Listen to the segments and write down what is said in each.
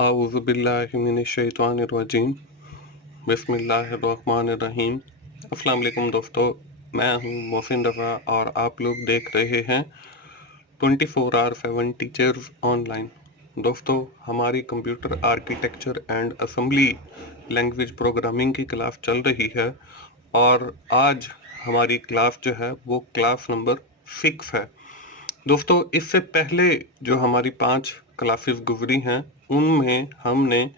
आऊज़ुबिल्लाहिमिनश्शैतानिर्रजीम बिस्मिल्लाहिर्रहमानिर्रहीम। अस्सलाम वालेकुम दोस्तों, मैं हूं मोहसिन रज़ा और आप लोग देख रहे हैं 24/7 टीचर्स ऑनलाइन। दोस्तों, हमारी computer architecture and assembly language programming की क्लास चल रही है और आज हमारी क्लास जो है वो क्लास नंबर 6 है। दोस्तों, इससे पहले जो हमारी 5 क्लासेस गुजरी हैं उनमें हमने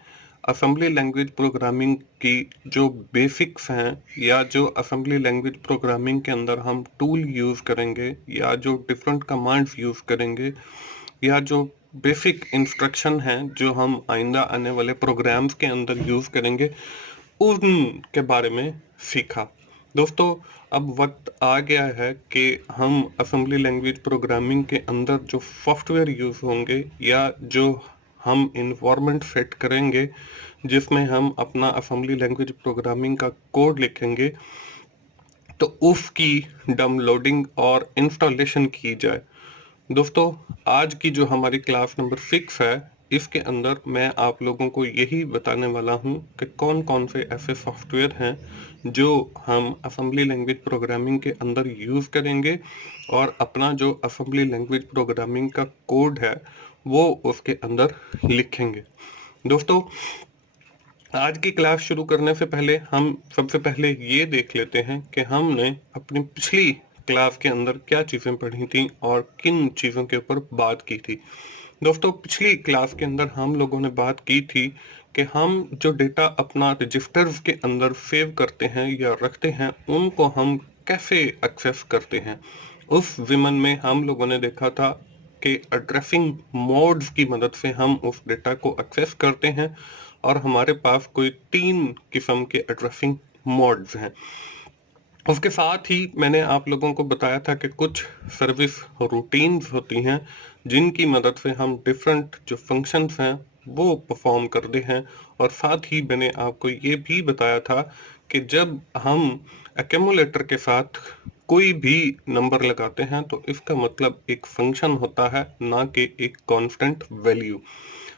असेंबली लैंग्वेज प्रोग्रामिंग की जो बेसिक्स हैं या जो असेंबली लैंग्वेज प्रोग्रामिंग के अंदर हम टूल यूज़ करेंगे या जो डिफरेंट कमांड्स यूज़ करेंगे या जो बेसिक इंस्ट्रक्शन हैं जो हम आइंदा आने वाले प्रोग्राम्स के अंदर यूज़ करेंगे उनके बारे में सीखा। दोस्तों, अब वक्त आ गया है कि हम असेंबली लैंग्वेज प्रोग्रामिंग के अंदर जो सॉफ्टवेयर यूज़ होंगे या जो हम इन्वायरमेंट सेट करेंगे जिसमें हम अपना असेंबली लैंग्वेज प्रोग्रामिंग का कोड लिखेंगे, तो उसकी डाउनलोडिंग और इंस्टॉलेशन की जाए। दोस्तों, आज की जो हमारी क्लास नंबर 6 है, इसके अंदर मैं आप लोगों को यही बताने वाला हूं कि कौन कौन से ऐसे सॉफ्टवेयर हैं जो हम असेंबली लैंग्वेज प्रोग्रामिंग के अंदर यूज़ करेंगे और अपना जो असेंबली लैंग्वेज प्रोग्रामिंग का कोड है वो उसके अंदर लिखेंगे। दोस्तों, आज की क्लास शुरू करने से पहले हम सबसे पहले ये देख लेते हैं कि हमने अपनी पिछली क्लास के अंदर क्या चीज़ें पढ़ी थी और किन चीज़ों के ऊपर बात की थी। दोस्तों, पिछली क्लास के अंदर हम लोगों ने बात की थी कि हम जो डेटा अपना रजिस्टर्स के अंदर सेव करते हैं या रखते हैं उनको हम कैसे एक्सेस करते हैं। उस ज़िमन में हम लोगों ने देखा था कि एड्रेसिंग मोड्स की मदद से हम उस डेटा को एक्सेस करते हैं और हमारे पास कोई 3 किस्म के एड्रेसिंग मोड्स हैं। उसके साथ ही मैंने आप लोगों को बताया था कि कुछ सर्विस रूटीन्स होती हैं जिनकी मदद से हम डिफरेंट जो फंक्शंस हैं वो परफॉर्म करते हैं, और साथ ही मैंने आपको ये भी बताया था कि जब हम एक्यूमुलेटर के साथ कोई भी नंबर लगाते हैं तो इसका मतलब एक फंक्शन होता है, ना कि एक कांस्टेंट वैल्यू।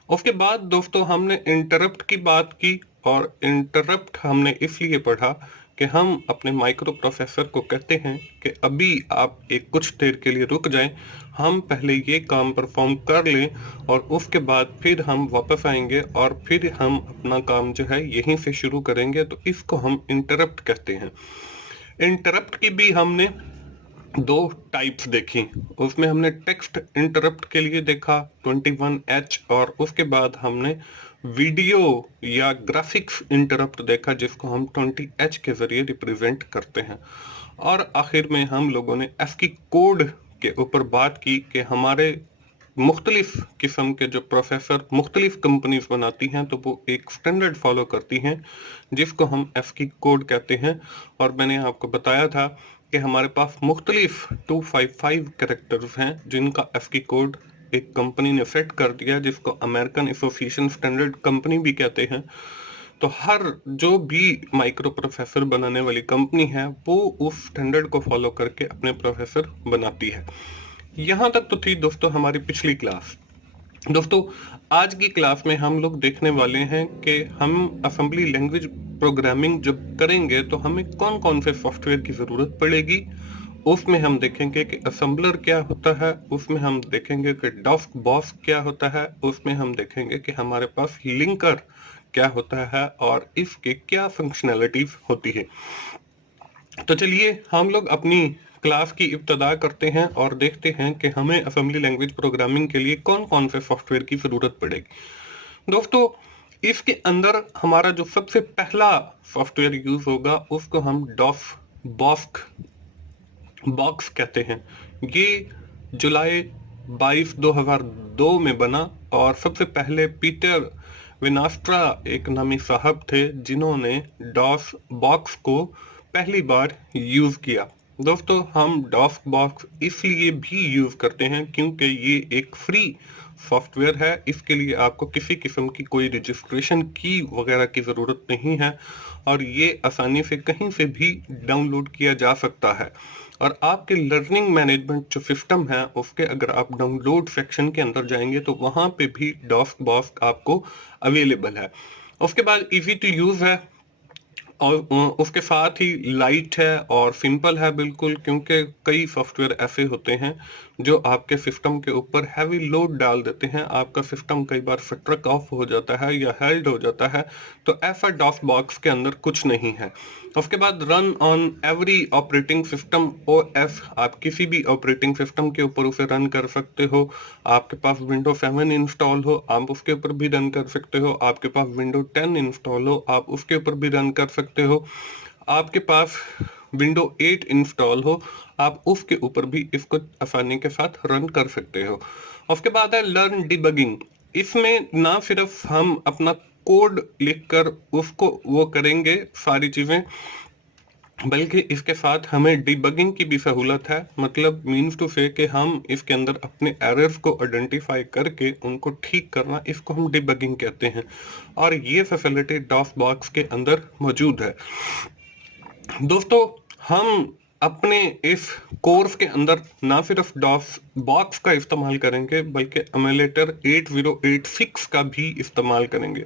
उसके बाद दोस्तों हमने इंटरप्ट की बात की, और इंटरप्ट हमने इसलिए पढ़ा कि हम अपने माइक्रो प्रोसेसर को कहते हैं कि अभी आप एक कुछ देर के लिए रुक जाएं, हम पहले ये काम परफॉर्म कर लें और उसके बाद फिर हम वापस आएंगे और फिर हम अपना काम जो है यहीं से शुरू करेंगे। तो इसको हम इंटरप्ट कहते हैं। इंटरप्ट की भी हमने 2 टाइप्स देखी। उसमें हमने टेक्स्ट इंटरप्ट के लिए देखा 21H, और उसके बाद हमने वीडियो या ग्राफिक्स इंटरप्ट देखा जिसको हम 20H के जरिए रिप्रेजेंट करते हैं। और आखिर में हम लोगों ने ASCII कोड के ऊपर बात की कि हमारे मुख्तलिफ किस्म के जो प्रोसेसर मुख्तलिफ कंपनीज बनाती हैं तो वो एक स्टैंडर्ड फॉलो करती हैं जिसको हम ASCII कोड कहते हैं। और मैंने आपको बताया था कि हमारे पास मुख्तलिफ 255 कैरेक्टर्स हैं जिनका ASCII कोड एक कंपनी ने सेट कर दिया जिसको अमेरिकन एसोसिएशन स्टैंडर्ड कंपनी भी कहते हैं। तो हर जो भी माइक्रो प्रोसेसर बनाने वाली कंपनी है वो उस स्टैंडर्ड को फॉलो करके अपने प्रोसेसर बनाती है। यहाँ तक तो थी दोस्तों हमारी पिछली क्लास। दोस्तों, आज की क्लास में हम लोग देखने वाले हैं कि हम असेंबली लैंग्वेज प्रोग्रामिंग जब करेंगे तो हमें कौन कौन से सॉफ्टवेयर की ज़रूरत पड़ेगी। उसमें हम देखेंगे कि असेंबलर क्या होता है, उसमें हम देखेंगे कि डॉस्क बॉस क्या होता है, उसमें हम देखेंगे कि हमारे पास लिंकर क्या होता है और इसके क्या फंक्शनैलिटीज होती है। तो चलिए हम लोग अपनी क्लास की इब्तदा करते हैं और देखते हैं कि हमें असेंबली लैंग्वेज प्रोग्रामिंग के लिए कौन कौन से सॉफ्टवेयर की ज़रूरत पड़ेगी। दोस्तों, इसके अंदर हमारा जो सबसे पहला सॉफ्टवेयर यूज़ होगा उसको हम डॉस बॉस्क बॉक्स कहते हैं। ये जुलाई 22 2002 में बना, और सबसे पहले पीटर विनास्ट्रा एक नामी साहब थे जिन्होंने डॉस बॉक्स को पहली बार यूज़ किया। दोस्तों, हम डॉस बॉक्स इसलिए भी यूज़ करते हैं क्योंकि ये एक फ्री सॉफ्टवेयर है। इसके लिए आपको किसी किस्म की कोई रजिस्ट्रेशन की वगैरह की ज़रूरत नहीं है और ये आसानी से कहीं से भी डाउनलोड किया जा सकता है। और आपके लर्निंग मैनेजमेंट जो सिस्टम है उसके अगर आप डाउनलोड सेक्शन के अंदर जाएंगे तो वहां पे भी डॉस बॉक्स आपको अवेलेबल है। उसके बाद इजी टू यूज है और उसके साथ ही लाइट है और सिंपल है बिल्कुल, क्योंकि कई सॉफ्टवेयर ऐसे होते हैं जो आपके सिस्टम के ऊपर हैवी लोड डाल देते हैं, आपका सिस्टम कई बार स्ट्रक ऑफ हो जाता है या हेल्ड हो जाता है, तो ऐसा डॉस बॉक्स के अंदर कुछ नहीं है। उसके बाद run on every operating system OS, आप किसी भी ऑपरेटिंग सिस्टम के ऊपर उसे रन कर सकते हो। आपके पास विंडो 7 इंस्टॉल हो आप उसके ऊपर भी रन कर सकते हो, आपके पास विंडो 10 इंस्टॉल हो आप उसके ऊपर भी रन कर सकते हो, आपके पास विंडो 8 इंस्टॉल हो आप उसके ऊपर भी इसको आसानी के साथ रन कर सकते हो। उसके बाद है लर्न डिबगिंग। इसमें ना सिर्फ हम अपना कोड लिखकर उसको वो करेंगे सारी चीजें, बल्कि इसके साथ हमें डिबगिंग की भी सहूलत है। मतलब मीन्स टू से कि हम इसके अंदर अपने एरर्स को आइडेंटिफाई करके उनको ठीक करना, इसको हम डिबगिंग कहते हैं, और ये फैसिलिटी डॉस बॉक्स के अंदर मौजूद है। दोस्तों, हम अपने इस कोर्स के अंदर ना सिर्फ डॉस बॉक्स का इस्तेमाल करेंगे बल्कि एमुलेटर 8086 का भी इस्तेमाल करेंगे।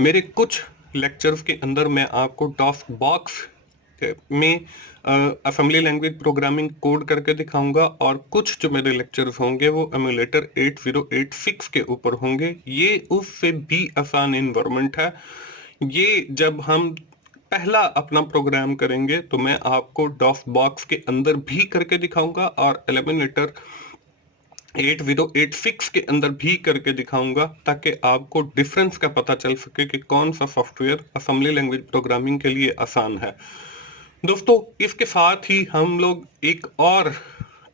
मेरे कुछ लेक्चर्स के अंदर मैं आपको डॉस बॉक्स में असेंबली लैंग्वेज प्रोग्रामिंग कोड करके दिखाऊंगा, और कुछ जो मेरे लेक्चर्स होंगे वो एमुलेटर 8086 के ऊपर होंगे। ये उससे भी आसान इन्वायरमेंट है। ये जब हम पहला अपना प्रोग्राम करेंगे तो मैं आपको डॉस बॉक्स के अंदर भी करके दिखाऊंगा और एलिमिनेटर 8086 के अंदर भी करके दिखाऊंगा, ताकि आपको डिफरेंस का पता चल सके कि कौन सा सॉफ्टवेयर असेंबली लैंग्वेज प्रोग्रामिंग के लिए आसान है। दोस्तों, इसके साथ ही हम लोग एक और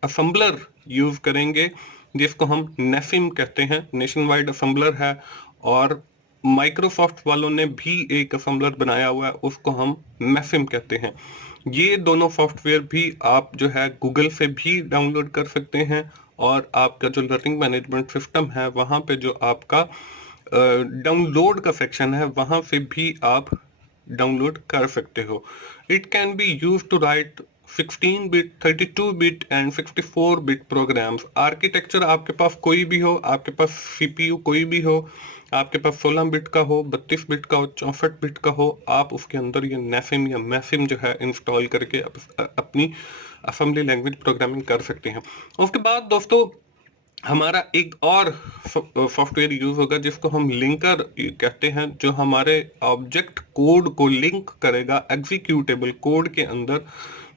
असेंबलर यूज करेंगे जिसको हम नेसिम कहते हैं, नेशन वाइड असेंबलर है, और माइक्रोसॉफ्ट वालों ने भी एक असेंबलर बनाया हुआ है उसको हम मैसिम कहते हैं। ये दोनों सॉफ्टवेयर भी आप जो है गूगल से भी डाउनलोड कर सकते हैं, और आपका जो लर्निंग मैनेजमेंट सिस्टम है वहां पे जो आपका डाउनलोड का सेक्शन है वहां से भी आप डाउनलोड कर सकते हो। It can be use to write 16 bit 32 bit and 64 bit programs. Architecture आपके पास कोई भी हो, आपके पास सीपीयू कोई भी हो, आपके पास 16 बिट का हो, 32 बिट का हो, 64 बिट का हो, आप उसके अंदर ये नेसिम या मैसिम जो है इंस्टॉल करके अपनी असेंबली लैंग्वेज प्रोग्रामिंग कर सकते हैं। उसके बाद दोस्तों, हमारा एक और सॉफ्टवेयर यूज होगा जिसको हम लिंकर कहते हैं, जो हमारे ऑब्जेक्ट कोड को लिंक करेगा एग्जीक्यूटेबल कोड के अंदर,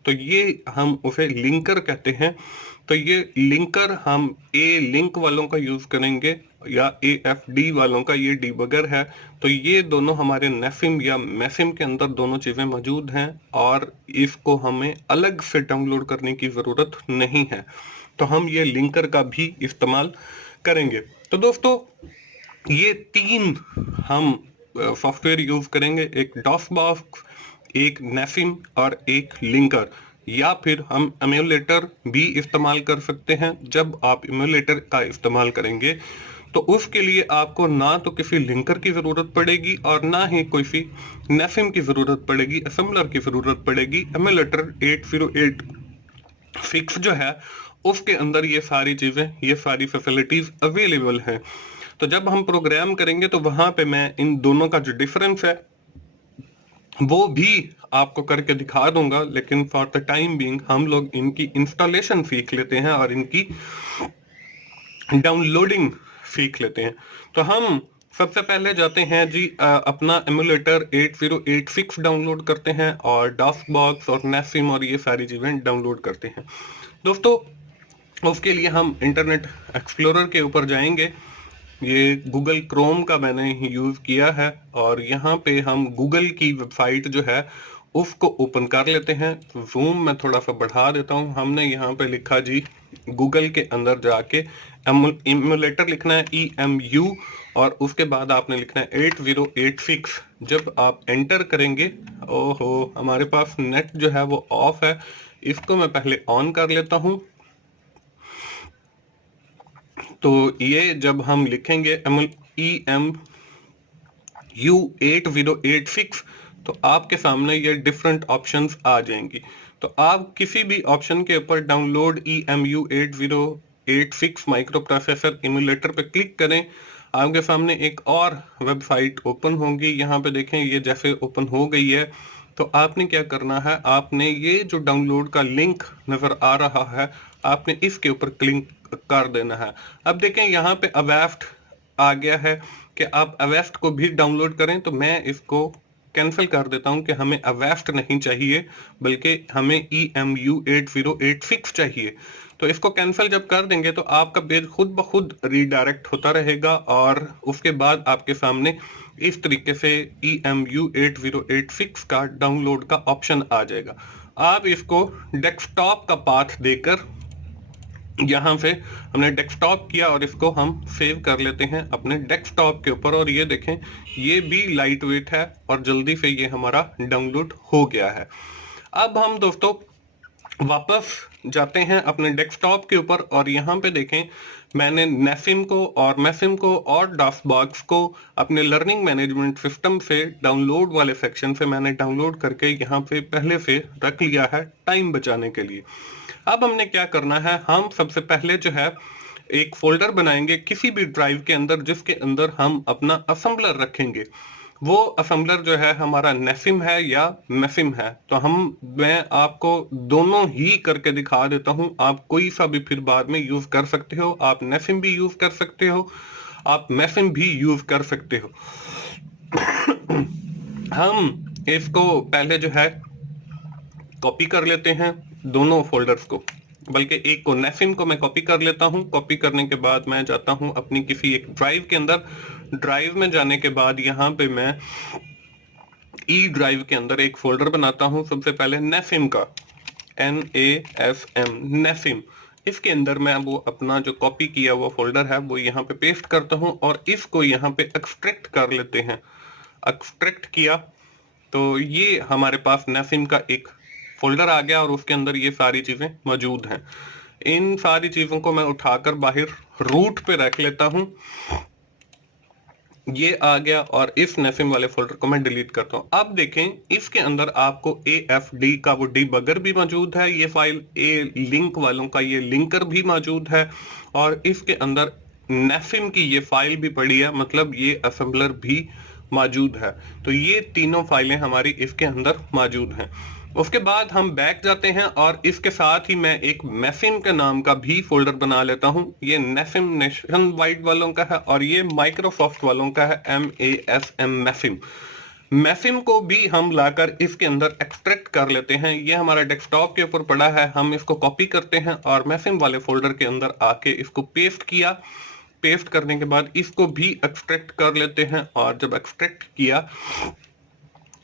तो ये हम उसे लिंकर कहते हैं। तो ये लिंकर हम ए लिंक वालों का यूज करेंगे या AFD वालों का, ये डिबगर है। तो ये दोनों हमारे नेसिम या मैसिम के अंदर दोनों चीजें मौजूद हैं, और इसको हमें अलग से डाउनलोड करने की जरूरत नहीं है, तो हम ये लिंकर का भी इस्तेमाल करेंगे। तो दोस्तों, ये तीन हम सॉफ्टवेयर यूज करेंगे, एक डॉस बॉक्स, एक नेसिम और एक लिंकर, या फिर हम एमुलेटर भी इस्तेमाल कर सकते हैं। जब आप एमुलेटर का इस्तेमाल करेंगे तो उसके लिए आपको ना तो किसी लिंकर की जरूरत पड़ेगी और ना ही कोई सी नेसिम की जरूरत पड़ेगी, असेंबलर की जरूरत पड़ेगी। एमुलेटर 8086 जो है उसके अंदर ये सारी चीजें, ये सारी फैसिलिटीज अवेलेबल हैं। तो जब हम प्रोग्राम करेंगे तो वहां पे मैं इन दोनों का जो डिफरेंस है वो भी आपको करके दिखा दूंगा, लेकिन फॉर द टाइम बीइंग हम लोग इनकी इंस्टॉलेशन सीख लेते हैं और इनकी डाउनलोडिंग सीख लेते हैं। तो हम सबसे पहले जाते हैं जी, अपना एमुलेटर 8086 डाउनलोड करते हैं और डॉस बॉक्स और नेसिम और ये सारी चीजें डाउनलोड करते हैं। दोस्तों, उसके लिए हम इंटरनेट एक्सप्लोरर के ऊपर जाएंगे। ये गूगल क्रोम का मैंने यूज किया है, और यहाँ पे हम गूगल की वेबसाइट जो है उसको ओपन कर लेते हैं। जूम मैं थोड़ा सा बढ़ा देता हूँ। हमने यहाँ पे लिखा जी, गूगल के अंदर जाके एमुलेटर लिखना है EMU, और उसके बाद आपने लिखना है 8086। जब आप एंटर करेंगे, ओहो हमारे पास नेट जो है वो ऑफ है, इसको मैं पहले ऑन कर लेता हूँ। तो ये जब हम लिखेंगे EMU 8086 तो आपके सामने ये डिफरेंट ऑप्शंस आ जाएंगी। तो आप किसी भी ऑप्शन के ऊपर download EMU8086 micro processor emulator पे क्लिक करें, आपके सामने एक और वेबसाइट ओपन होगी। यहाँ पे देखें, ये जैसे ओपन हो गई है तो आपने क्या करना है, आपने ये जो डाउनलोड का लिंक नजर आ रहा है, आपने इसके ऊपर क्लिक कर देना है। अब देखें यहाँ पे अवेस्ट आ गया है कि आप अवेस्ट को भी डाउनलोड करें, तो मैं इसको कैंसिल कर देता हूं कि हमें अवेस्ट नहीं चाहिए, बल्कि हमें EMU8086 चाहिए। तो इसको कैंसिल जब कर देंगे तो आपका पेज खुद ब खुद रीडायरेक्ट होता रहेगा और उसके बाद आपके सामने इस तरीके से EMU8086 का डाउनलोड का ऑप्शन आ जाएगा। आप इसको डेस्कटॉप का पाथ देकर, यहाँ से हमने डेस्कटॉप किया और इसको हम सेव कर लेते हैं अपने डेस्कटॉप के ऊपर, और ये देखें ये भी लाइट वेट है और जल्दी से ये हमारा डाउनलोड हो गया है। अब हम दोस्तों वापस जाते हैं अपने डेस्कटॉप के ऊपर और यहाँ पे देखें मैंने नेफिम को और मैफिम को और डॉसबॉक्स को अपने लर्निंग मैनेजमेंट सिस्टम से डाउनलोड वाले सेक्शन से मैंने डाउनलोड करके यहाँ पे पहले से रख लिया है टाइम बचाने के लिए। अब हमने क्या करना है, हम सबसे पहले जो है एक फोल्डर बनाएंगे किसी भी ड्राइव के अंदर जिसके अंदर हम अपना असेंबलर रखेंगे। वो असेंबलर जो है हमारा नेफिम है या मैफिम है, तो मैं आपको दोनों ही करके दिखा देता हूं। आप कोई सा भी फिर बाद में यूज कर सकते हो, आप नेफिम भी यूज कर सकते हो, आप मैफिम भी यूज कर सकते हो। हम इसको पहले जो है कॉपी कर लेते हैं दोनों फोल्डर्स को, बल्कि एक को नेफिम को मैं कॉपी कर लेता हूं। कॉपी करने के बाद मैं जाता हूं अपनी किसी एक ड्राइव के अंदर। ड्राइव में जाने के बाद यहाँ पे मैं ई ड्राइव के अंदर एक फोल्डर बनाता हूं, सबसे पहले नेफिम का, NAFM नेफिम। इसके अंदर मैं वो अपना जो कॉपी किया हुआ फोल्डर है वो यहाँ पे पेस्ट करता हूं और इसको यहाँ पे एक्सट्रैक्ट कर लेते हैं। एक्सट्रैक्ट किया तो ये हमारे पास नेफिम का एक फोल्डर आ गया और उसके अंदर ये सारी चीजें मौजूद हैं। इन सारी चीजों को मैं उठाकर बाहर रूट पे रख लेता हूं। ये आ गया और इस नेफिम वाले फोल्डर को मैं डिलीट करता हूं। अब देखें इसके अंदर आपको AFD का वो डिबगर भी मौजूद है, ये फाइल A लिंक वालों का ये लिंकर भी मौजूद है, और इसके अंदर नेफिम की ये फाइल भी पड़ी है, मतलब ये असेंबलर भी मौजूद है। तो ये तीनों फाइलें हमारी इसके अंदर मौजूद हैं। उसके बाद हम बैक जाते हैं और इसके साथ ही मैं एक मैफिम के नाम का भी फोल्डर बना लेता हूं। ये नेफिम नेशन वाइड वालों का है और ये माइक्रोसॉफ्ट वालों का है, MASM मैफिम। मैफिम को भी हम लाकर इसके अंदर एक्सट्रैक्ट कर लेते हैं। ये हमारा डेस्कटॉप के ऊपर पड़ा है, हम इसको कॉपी करते हैं और मैफिम वाले फोल्डर के अंदर आके इसको पेस्ट किया। पेस्ट करने के बाद इसको भी एक्सट्रैक्ट कर लेते हैं और जब एक्सट्रैक्ट किया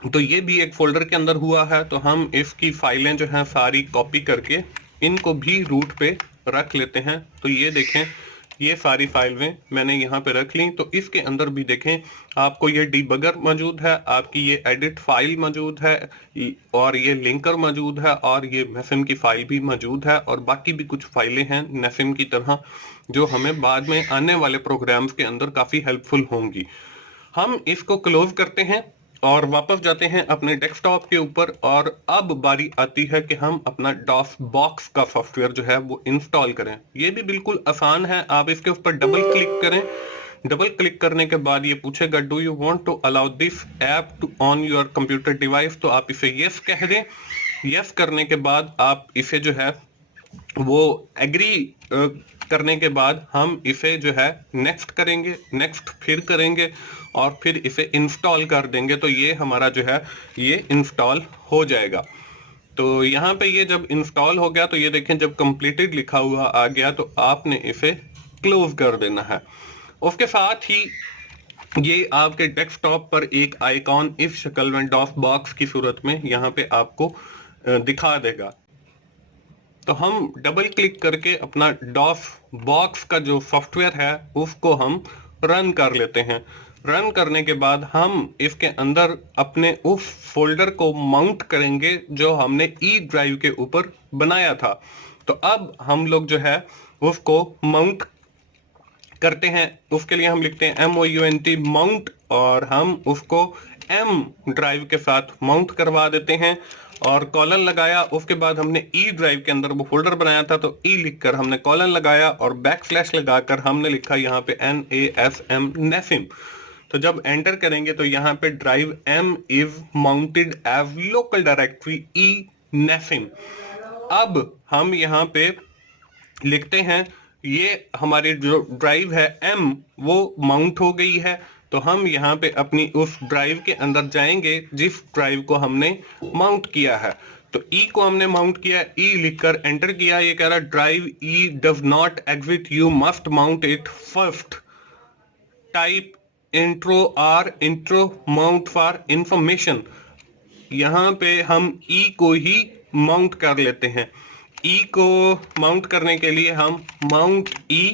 तो ये भी एक फोल्डर के अंदर हुआ है। तो हम इसकी फाइलें जो हैं सारी कॉपी करके इनको भी रूट पे रख लेते हैं। तो ये देखें ये सारी फाइलें मैंने यहाँ पे रख ली। तो इसके अंदर भी देखें आपको ये डिबगर मौजूद है, आपकी ये एडिट फाइल मौजूद है, और ये लिंकर मौजूद है, और ये नेफिम की फाइल भी मौजूद है, और बाकी भी कुछ फाइलें हैं नेफिम की तरह जो हमें बाद में आने वाले प्रोग्राम्स के अंदर काफी हेल्पफुल होंगी। हम इसको क्लोज करते हैं और वापस जाते हैं अपने डेस्कटॉप के ऊपर, और अब बारी आती है कि हम अपना डॉसबॉक्स का सॉफ्टवेयर जो है वो इंस्टॉल करें। ये भी बिल्कुल आसान है, आप इसके ऊपर डबल क्लिक करें। डबल क्लिक करने के बाद ये पूछेगा do you want to allow this app to on your computer device, तो आप इसे यस कह दें। यस करने के बाद आप इसे जो है वो एग्री करने के बाद हम इसे जो है नेक्स्ट करेंगे, नेक्स्ट फिर करेंगे और फिर इसे इंस्टॉल कर देंगे। तो ये हमारा जो है ये इंस्टॉल हो जाएगा। तो यहाँ पे ये जब इंस्टॉल हो गया तो ये देखें जब कंप्लीटेड लिखा हुआ आ गया तो आपने इसे क्लोज कर देना है। उसके साथ ही ये आपके डेस्कटॉप पर एक आइकॉन इस शक्ल में डॉसबॉक्स की सूरत में यहाँ पे आपको दिखा देगा। तो हम डबल क्लिक करके अपना डॉसबॉक्स का जो सॉफ्टवेयर है उसको हम रन कर लेते हैं। रन करने के बाद हम इसके अंदर अपने उस फोल्डर को माउंट करेंगे जो हमने ई ड्राइव के ऊपर बनाया था। तो अब हम लोग जो है उसको माउंट करते हैं। उसके लिए हम लिखते हैं MOUNT माउंट, और हम उसको M ड्राइव के साथ माउंट करवा देते हैं। और कॉलन लगाया, उसके बाद हमने ई ड्राइव के अंदर वो फोल्डर बनाया था तो ई लिखकर हमने कॉलन लगाया और बैकस्लैश लगाकर हमने लिखा यहाँ पे NAFM नेफिम। तो जब एंटर करेंगे तो यहाँ पे drive M is mounted as local directory ई नेफिम। अब हम यहाँ पे लिखते हैं ये हमारी जो ड्राइव है M वो माउंट हो गई है। तो हम यहाँ पे अपनी उस ड्राइव के अंदर जाएंगे जिस ड्राइव को हमने माउंट किया है। तो E को हमने माउंट किया, E लिखकर एंटर किया। ये कह रहा drive E does not exist, you must mount it first, type intro or intro mount for information. यहाँ पे हम E को ही माउंट कर लेते हैं। E को माउंट करने के लिए हम माउंट E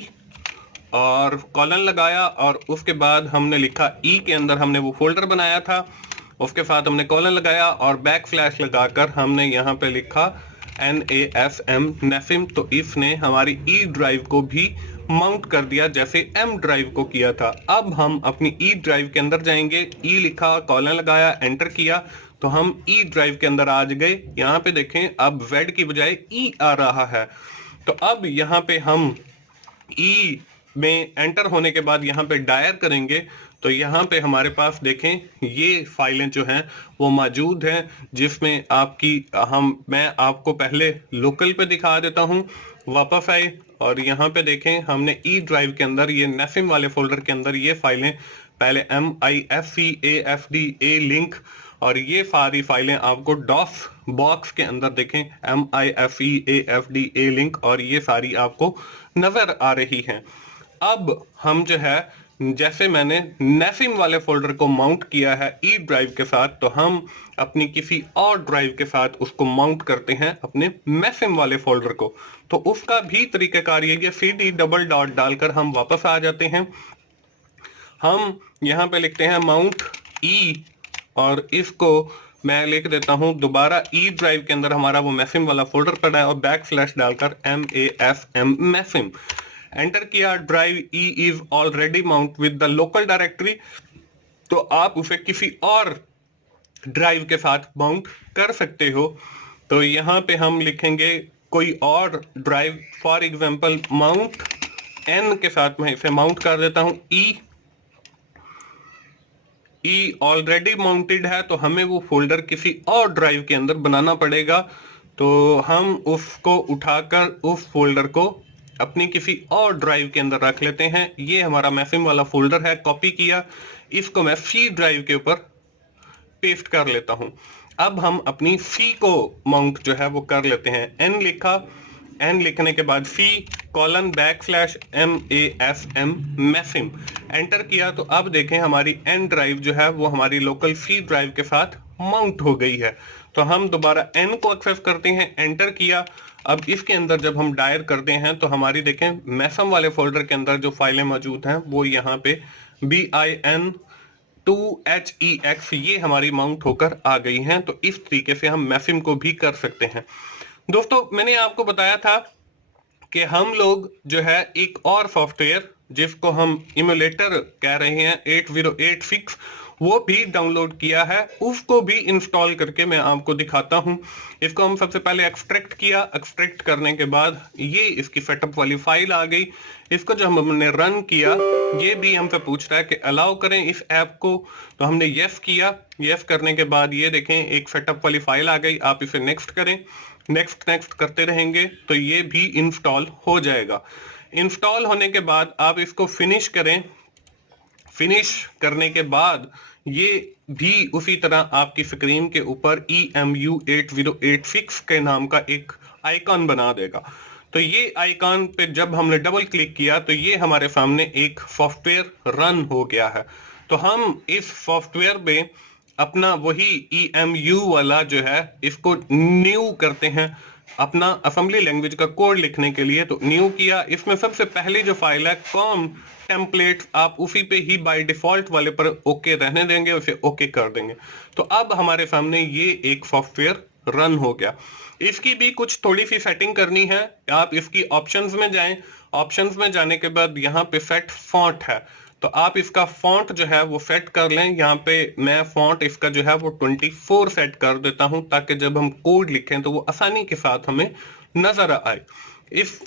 और कॉलन लगाया और उसके बाद हमने लिखा E के अंदर हमने वो फोल्डर बनाया था, उसके साथ हमने कॉलन लगाया और बैक स्लैश लगाकर हमने यहाँ पे लिखा NAFM नेफिम। तो इसने हमारी E ड्राइव को भी माउंट कर दिया जैसे M ड्राइव को किया था। अब हम अपनी E ड्राइव के अंदर जाएंगे, E लिखा, कॉलन लगाया, एंटर किया तो हम E ड्राइव के अंदर आ गए। यहाँ पे देखें अब Z की बजाय E आ रहा है। तो अब यहाँ पे हम E में एंटर होने के बाद यहाँ पे डायर करेंगे तो यहाँ पे हमारे पास देखें ये फाइलें जो हैं वो मौजूद हैं, जिसमें आपकी मैं आपको पहले लोकल पे दिखा देता हूँ। वापस आए और यहाँ पे देखें हमने E ड्राइव के अंदर ये नेफिम वाले फोल्डर के अंदर ये फाइलें पहले MIFCAFDA लिंक और ये सारी फाइलें आपको डॉस बॉक्स के अंदर देखें MIFCAFDA लिंक और ये सारी आपको नजर आ रही हैं। अब हम जो है जैसे मैंने नेफिम वाले फोल्डर को माउंट किया है ई ड्राइव के साथ, तो हम अपनी किसी और ड्राइव के साथ उसको माउंट करते हैं अपने मेफिम वाले फोल्डर को। तो उसका भी तरीकाकार ये CD डबल डॉट डालकर हम वापस आ जाते हैं। हम यहाँ पे लिखते हैं माउंट ई और इसको मैं लिख देता हूँ दोबारा ई ड्राइव के अंदर हमारा वो मेफिम वाला फोल्डर पड़ा है और बैक स्लैश डालकर MAFM मेफिम एंटर किया। Drive E is already mount with the local directory, तो आप उसे किसी और ड्राइव के साथ माउंट कर सकते हो। तो यहाँ पे हम लिखेंगे कोई और drive, for example mount N के साथ मैं इसे माउंट कर देता हूँ। E ऑलरेडी माउंटेड है तो हमें वो फोल्डर किसी और ड्राइव के अंदर बनाना पड़ेगा। तो हम उसको उठाकर उस फोल्डर को अपनी किसी और ड्राइव के अंदर रख लेते हैं। ये हमारा मेफिम वाला फोल्डर है, कॉपी किया, इसको मैं C ड्राइव के ऊपर पेस्ट कर लेता हूं। अब हम अपनी C को माउंट जो है वो कर लेते हैं। N लिखा, N लिखने के बाद C colon back slash MAFM मेफिम एंटर किया। तो अब देखें हमारी N ड्राइव जो है वो हमारी लोकल C ड्राइव के साथ माउंट हो गई है। तो हम दोबारा N को एक्सेस करते हैं, एंटर किया। अब इसके अंदर जब हम डायर करते हैं तो हमारी देखें मेफिम वाले फोल्डर के अंदर जो फाइलें मौजूद हैं वो यहाँ पे BIN2HEX ये हमारी माउंट होकर आ गई हैं। तो इस तरीके से हम मेफिम को भी कर सकते हैं। दोस्तों मैंने आपको बताया था कि हम लोग जो है एक और सॉफ्टवेयर जिसको हम इमुलेटर कह रहे हैं 8086 वो भी डाउनलोड किया है, उसको भी इंस्टॉल करके मैं आपको दिखाता हूं। इसको हम सबसे पहले एक्सट्रैक्ट किया, एक्सट्रैक्ट करने के बाद ये इसकी सेटअप वाली फाइल आ गई। इसको जो हमने रन किया ये भी हमसे पूछ रहा है कि अलाउ करें इस ऐप को, तो हमने यस किया। यस करने के बाद ये देखें एक सेटअप वाली फाइल आ गई। आप इसे नेक्स्ट करें, नेक्स्ट नेक्स्ट करते रहेंगे तो ये भी इंस्टॉल हो जाएगा। इंस्टॉल होने के बाद आप इसको फिनिश करें। फिनिश करने के बाद ये भी उसी तरह आपकी स्क्रीन के ऊपर EMU8086 के नाम का एक आइकॉन बना देगा। तो ये आइकॉन पे जब हमने डबल क्लिक किया तो ये हमारे सामने एक सॉफ्टवेयर रन हो गया है। तो हम इस सॉफ्टवेयर में अपना वही EMU वाला जो है इसको न्यू करते हैं अपना असेंबली लैंग्वेज का कोड लिखने के लिए। तो न्यू किया, इसमें सबसे पहली जो फाइल है कॉम टेम्पलेट, आप उसी पे ही बाय डिफॉल्ट वाले पर ओके रहने देंगे, उसे ओके कर देंगे। तो अब हमारे सामने ये एक सॉफ्टवेयर रन हो गया। इसकी भी कुछ थोड़ी सी सेटिंग करनी है। आप इसकी ऑप्शंस में जाएं, ऑप्शंस में जाने के बाद यहाँ पे सेट फॉन्ट है, तो आप इसका फॉन्ट जो है वो सेट कर लें। यहाँ पे मैं फॉन्ट इसका जो है वो 24 सेट कर देता हूं, ताकि जब हम कोड लिखें तो वो आसानी के साथ हमें नजर आए। इस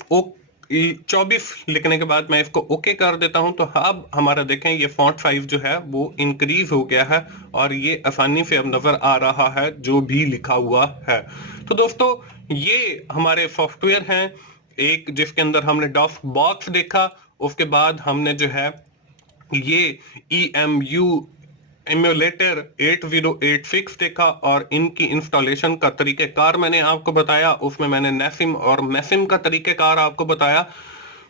24 लिखने के बाद मैं इसको ओके कर देता हूं। तो अब हमारा देखें ये फॉन्ट साइज जो है वो इंक्रीज हो गया है और ये आसानी से अब नजर आ रहा है जो भी लिखा हुआ है। तो दोस्तों ये हमारे सॉफ्टवेयर हैं, एक जिसके अंदर हमने डॉस बॉक्स देखा, उसके बाद हमने जो है ये EMU एम्यूलेटर 8086 देखा और इनकी इंस्टॉलेशन का तरीकेकार मैंने आपको बताया। उसमें मैंने नेसिम और मेसिम का तरीकेकार आपको बताया।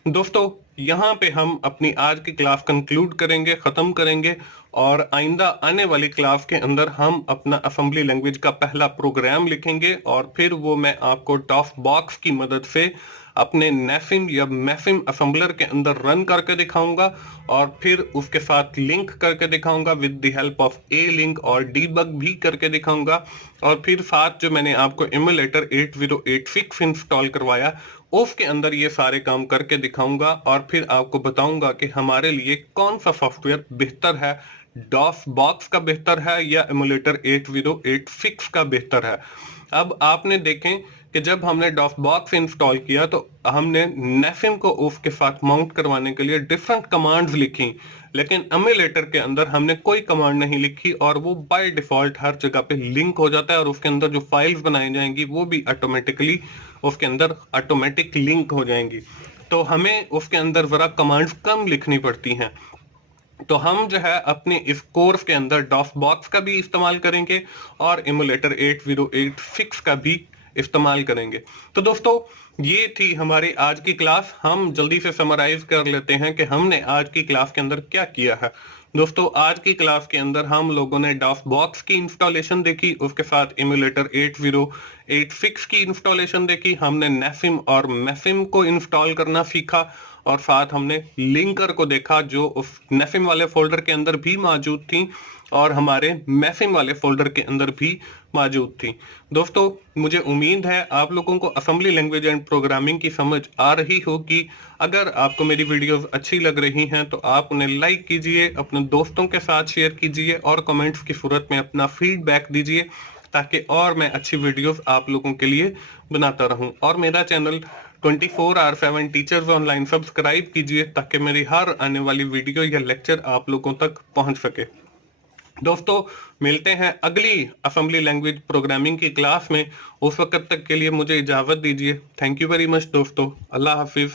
दोस्तों यहाँ पे हम अपनी आज की क्लास कंक्लूड करेंगे, खत्म करेंगे, और आइंदा आने वाली क्लास के अंदर हम अपना असेंबली लैंग्वेज का पहला प्रोग्राम लिखेंगे और फिर वो मैं आपको डॉस बॉक्स की मदद से अपने नेसिम या मेसिम असेंबलर के अंदर रन करके दिखाऊंगा और फिर उसके साथ लिंक करके दिखाऊंगा with the help of A link, और डीबग भी करके दिखाऊंगा। और फिर साथ जो मैंने आपको एमुलेटर 8086 इंस्टॉल करवाया उसके अंदर ये सारे काम करके दिखाऊंगा और फिर आपको बताऊंगा कि हमारे लिए कौन सा सॉफ्टवेयर बेहतर है, डॉस बॉक्स का बेहतर है या एमुलेटर 8086 का बेहतर है। अब आपने देखें कि जब हमने डॉस बॉक्स इंस्टॉल किया तो हमने नेसिम को उसके साथ माउंट करवाने के लिए डिफरेंट कमांड्स लिखी, लेकिन एमुलेटर के अंदर हमने कोई कमांड नहीं लिखी और वो बाय डिफॉल्ट हर जगह पे लिंक हो जाता है और उसके अंदर जो फाइल्स बनाई जाएंगी वो भी ऑटोमेटिकली उसके अंदर ऑटोमेटिक लिंक हो जाएंगी। तो हमें उसके अंदर जरा कमांड्स कम लिखनी पड़ती हैं। तो हम जो है अपने इस कोर्स के अंदर डॉस बॉक्स का भी इस्तेमाल करेंगे और एमुलेटर 8086 का भी इस्तेमाल करेंगे। तो दोस्तों ये थी हमारी आज की क्लास। हम जल्दी से समराइज कर लेते हैं कि हमने आज की क्लास के अंदर क्या किया है। दोस्तों आज की क्लास के अंदर हम लोगों ने डॉस बॉक्स की इंस्टॉलेशन देखी, उसके साथ एमुलेटर 8086 की इंस्टॉलेशन देखी, हमने नेसिम और मेसिम को इंस्टॉल करना सीखा और साथ हमने लिंकर को देखा जो उस नेसिम वाले फोल्डर के अंदर भी मौजूद थी और हमारे मेसिम वाले फोल्डर के अंदर भी मौजूद थी। दोस्तों मुझे उम्मीद है आप लोगों को असेंबली लैंग्वेज एंड प्रोग्रामिंग की समझ आ रही होगी। अगर आपको मेरी वीडियोस अच्छी लग रही हैं तो आप उन्हें लाइक कीजिए, अपने दोस्तों के साथ शेयर कीजिए और कमेंट्स की सूरत में अपना फीडबैक दीजिए, ताकि और मैं अच्छी वीडियोस आप लोगों के लिए बनाता रहूं। और मेरा चैनल 24/7 टीचर्स ऑनलाइन सब्सक्राइब कीजिए ताकि मेरी हर आने वाली वीडियो या लेक्चर आप लोगों तक पहुंच सके। दोस्तों मिलते हैं अगली असेंबली लैंग्वेज प्रोग्रामिंग की क्लास में। उस वक्त तक के लिए मुझे इजाजत दीजिए। थैंक यू वेरी मच दोस्तों। अल्लाह हाफिज।